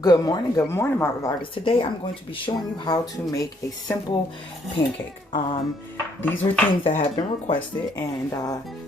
Good morning, my revivers. Today I'm going to be showing you how to make a simple pancake. These are things that have been requested, and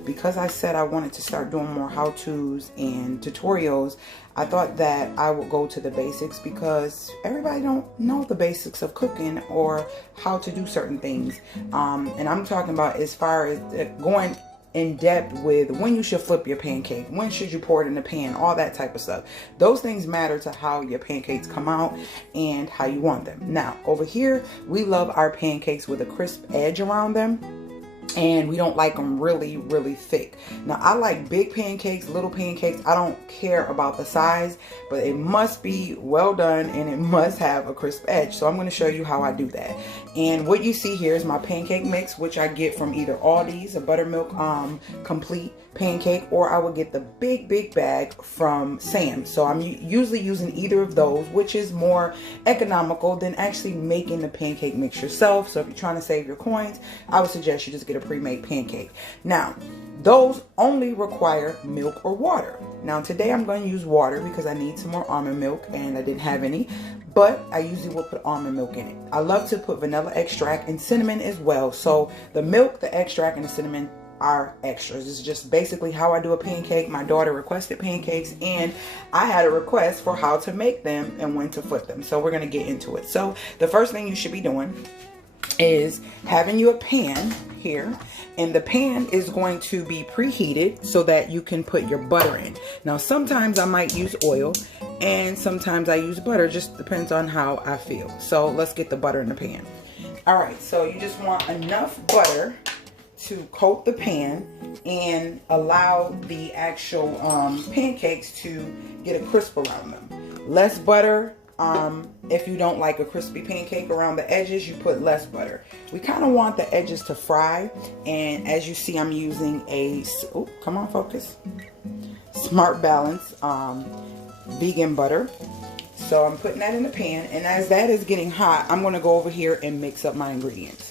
because I said I wanted to start doing more how-tos and tutorials, I thought that I would go to the basics because everybody don't know the basics of cooking or how to do certain things. And I'm talking about as far as going in depth with when you should flip your pancake, when should you pour it in the pan, all that type of stuff. Those things matter to how your pancakes come out and how you want them. Now, over here, we love our pancakes with a crisp edge around them, and we don't like them really, really thick. Now, I like big pancakes, little pancakes. I don't care about the size, but it must be well done and it must have a crisp edge. So I'm going to show you how I do that. And what you see here is my pancake mix, which I get from either Aldi's, a buttermilk complete pancake, or I would get the big bag from Sam's. So I'm usually using either of those, which is more economical than actually making the pancake mix yourself. So if you're trying to save your coins, I would suggest you just get a pre-made pancake. Now, those only require milk or water. Now, today I'm going to use water because I need some more almond milk and I didn't have any, but I usually will put almond milk in it. I love to put vanilla extract and cinnamon as well. So the milk, the extract, and the cinnamon are extras. It's just basically how I do a pancake. My daughter requested pancakes and I had a request for how to make them and when to flip them. So we're going to get into it. So the first thing you should be doing is having you a pan here, and the pan is going to be preheated so that you can put your butter in. Now, sometimes I might use oil and sometimes I use butter, just depends on how I feel. So let's get the butter in the pan. All right, so you just want enough butter to coat the pan and allow the actual pancakes to get a crisp around them. Less butter. If you don't like a crispy pancake around the edges, you put less butter. We kind of want the edges to fry, and as you see, I'm using a come on, focus, Smart Balance vegan butter. So I'm putting that in the pan, and as that is getting hot, I'm going to go over here and mix up my ingredients.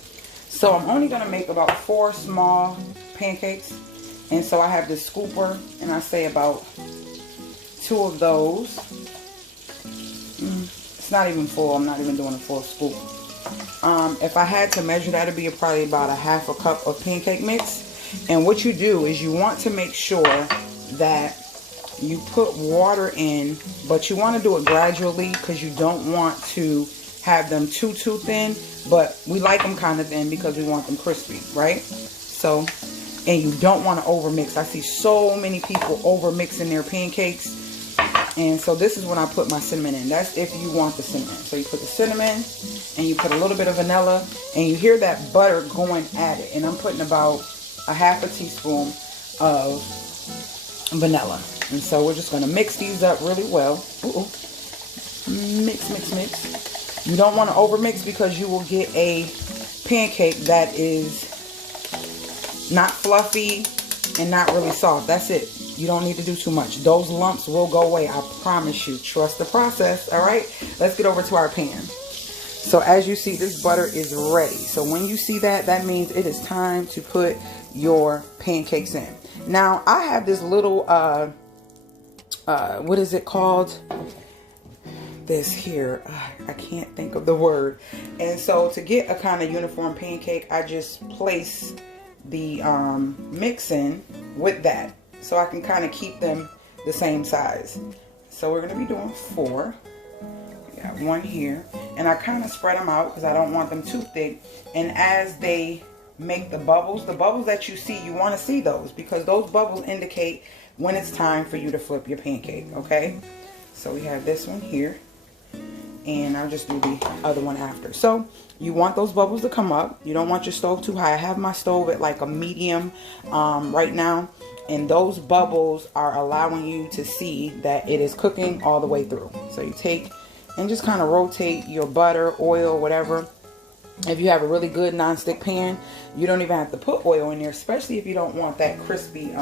So I'm only going to make about 4 small pancakes, and so I have this scooper, and I say about 2 of those. It's not even full. I'm not even doing a full scoop. If I had to measure that, it'd be probably about a half a cup of pancake mix. And what you do is you want to make sure that you put water in, but you want to do it gradually because you don't want to have them too thin, but we like them kind of thin because we want them crispy, right? So, and you don't want to overmix. I see so many people overmixing their pancakes. And so this is when I put my cinnamon in. That's if you want the cinnamon. So you put the cinnamon and you put a little bit of vanilla, and you hear that butter going at it. And I'm putting about a half a teaspoon of vanilla. And so we're just going to mix these up really well. Mix. You don't want to overmix because you will get a pancake that is not fluffy and not really soft. That's it. You don't need to do too much. Those lumps will go away. I promise you. Trust the process. All right. Let's get over to our pan. So as you see, this butter is ready. So when you see that, that means it is time to put your pancakes in. Now, I have this little, what is it called? This here. I can't think of the word. And so to get a kind of uniform pancake, I just place the mix in with that, so I can kind of keep them the same size. So we're going to be doing 4. We got 1 here. And I kind of spread them out because I don't want them too thick. And as they make the bubbles that you see, you want to see those because those bubbles indicate when it's time for you to flip your pancake, okay? So we have this one here. And I'll just do the other one after. So you want those bubbles to come up. You don't want your stove too high. I have my stove at like a medium right now. And those bubbles are allowing you to see that it is cooking all the way through. So you take and just kind of rotate your butter, oil, whatever. If you have a really good nonstick pan, you don't even have to put oil in there, especially if you don't want that crispy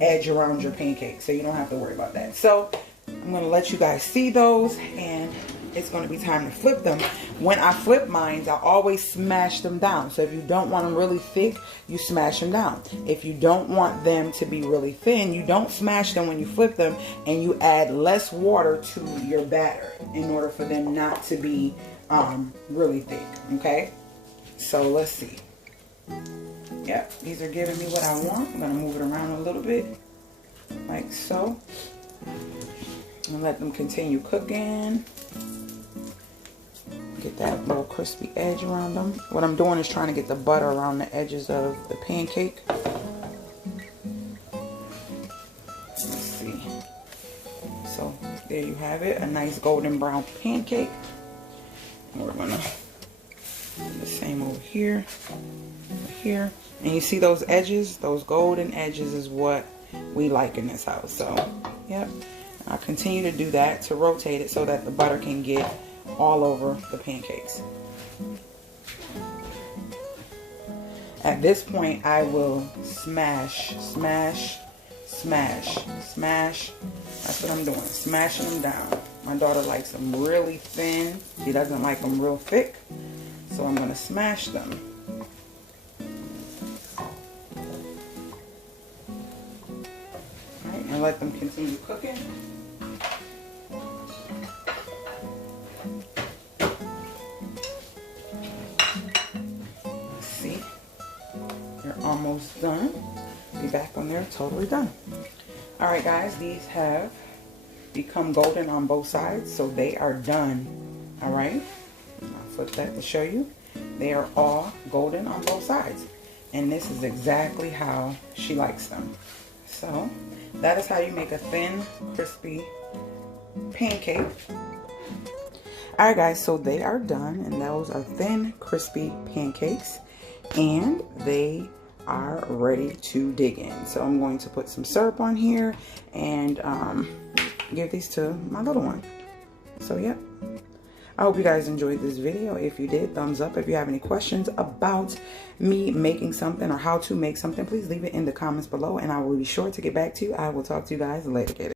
edge around your pancake. So you don't have to worry about that. So I'm going to let you guys see those, and it's going to be time to flip them. When I flip mine, I always smash them down. So if you don't want them really thick, you smash them down. If you don't want them to be really thin, you don't smash them when you flip them, and you add less water to your batter in order for them not to be really thick. Okay, so let's see. Yep, these are giving me what I want. I'm going to move it around a little bit like so, and let them continue cooking. Get that little crispy edge around them. What I'm doing is trying to get the butter around the edges of the pancake. Let's see. So there you have it, a nice golden brown pancake. And we're gonna do the same over here, and you see those edges, those golden edges is what we like in this house. So yep, I'll continue to do that to rotate it so that the butter can get all over the pancakes. At this point, I will smash. That's what I'm doing, smashing them down. My daughter likes them really thin. She doesn't like them real thick, so I'm going to smash them. Alright, and let them continue cooking. See, they're almost done. Be back when they're totally done. Alright guys, these have become golden on both sides, so they are done. Alright, I'll flip that to show you. They are all golden on both sides, and this is exactly how she likes them. So that is how you make a thin, crispy pancake. Alright guys, so they are done, and those are thin, crispy pancakes, and they are ready to dig in. So I'm going to put some syrup on here and give these to my little one. So yeah, I hope you guys enjoyed this video. If you did, thumbs up. If you have any questions about me making something or how to make something, please leave it in the comments below, and I will be sure to get back to you. I will talk to you guys later.